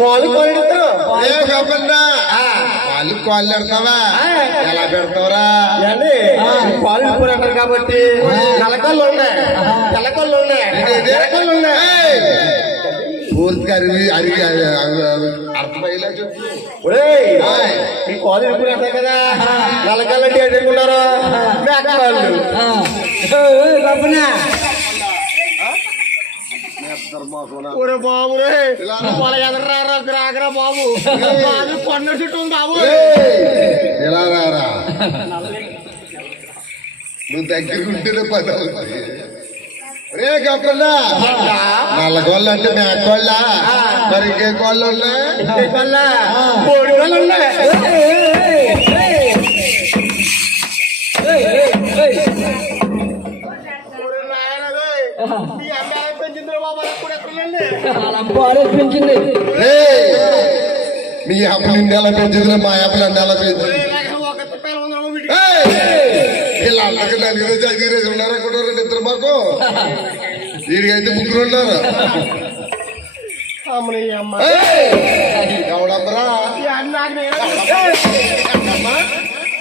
పాలు కొడుతారు పాలు కాళ్ళు పెడతావా ఎలా పెడతావురా పాలు ఇప్పుడు అంటారు కాబట్టి నలకళ్ళు ఉన్నాయి తెల్లకళ్ళు ఉన్నాయి తెల్లకళ్ళు ఉన్నాయి పూర్తిగా అరిగి అర్థమయ్యేలా చెప్పు. మీ పాలు ఇప్పుడు అంటారు కదా నలకళ్ళు అంటే ఏంటనుకున్నారు మేకలు బాబు ఎదరారా బాబు కొండ చుట్టూ ఉంది బాబు ఎలా రారా నువ్వు దగ్గరకుంటేనే పని అవుతుంది. రే కప్పన్నా నల్లగోళ్ళు అంటే మేకోళ్ళ మరి ఇంకే కోళ్ళు ఉన్నాయి కోడి వాళ్ళు ఉన్నాయి పెంచింది మీ అప్ప నిన్ను ఎలా పెంచింది మా అప్ప నన్ను ఎలా పెంచింది వీళ్ళు అల్లకి నన్ను ఈరోజు 5 రోజులు ఉన్నారనుకుంటారు ఇద్దరు మాకు వీడికైతే ముగ్గురు ఉన్నారు ఎవడమ్మరా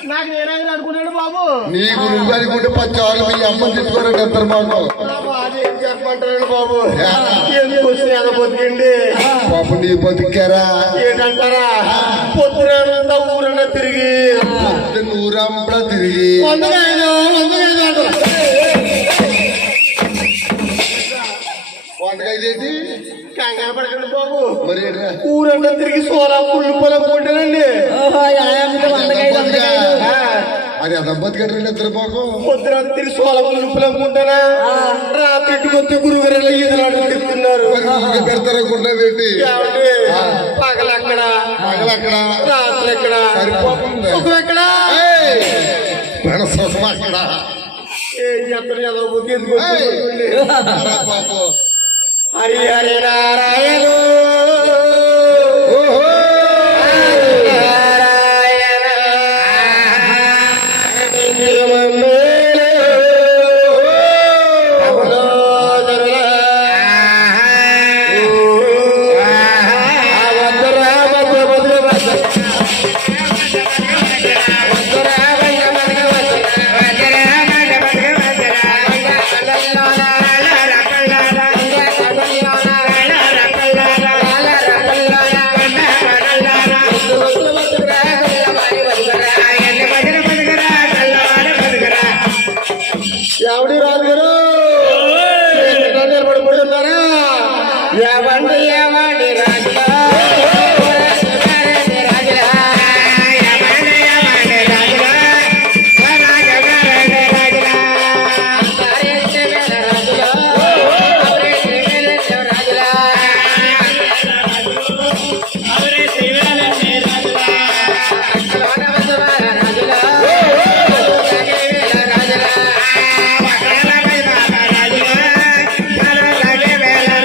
నాకు నేనే అనుకున్నాడు బాబు నీ గురువు అనుకుంటే 10 సార్లు మీ అమ్మని తిట్టుకోరండి ఇద్దరు మాకు చెప్పంటారండి బాబు ఎందుకు వచ్చిన బతికండి పాప నీ బతికారా ఏంటంటారా పొద్దునంతా ఊరన్నా తిరిగి నూరంపడా తిరిగి వంటకాయదేంటి కంగారు పడకండి బాబు మరి ఊరంతా తిరిగి సోలా పుల్లు పొలం కొంటానండి అది అదంపతి కట్టండి ఇద్దరు మాకు పొద్దున తిరిగి సోలా పుల్లు పొలం కొంటానా రాత్రి కొత్త గురుగారు ఈదలాడు చెప్తున్నారు పెడతారనుకుంటా ఏంటి పగలెక్కడ పగలక్కడ రాత్రి ఎక్కడ సరిపోతుంది ఎక్కడ సుఖం అక్కడ ఏం చెప్తారు చదవబోతు ఎందుకు పాపం హరి హరి నారాయణ